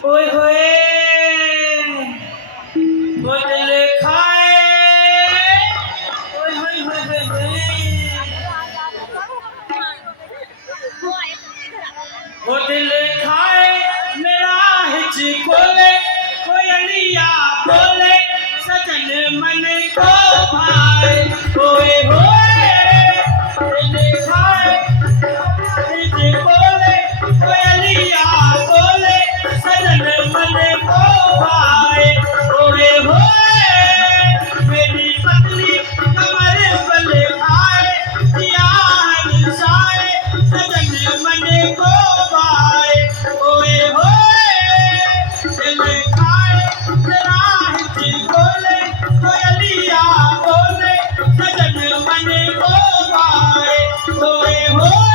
ओए होए वो दिल खाए ओए होए होए होए वो दिल खाए मेरा हिचकोले कोयलिया बोले सजन मन को भाए ओए होए दिल खाए हिचकोले कोयलिया बोले सजन मन को भाए ओए होए मेरी पतली कमर बल खाए दिया हंसाए सजन मन को भाए ओए होए दिल खाए तेरा हिचकोले कोयलिया बोले सजन मन को भाए ओए होए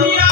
Yeah.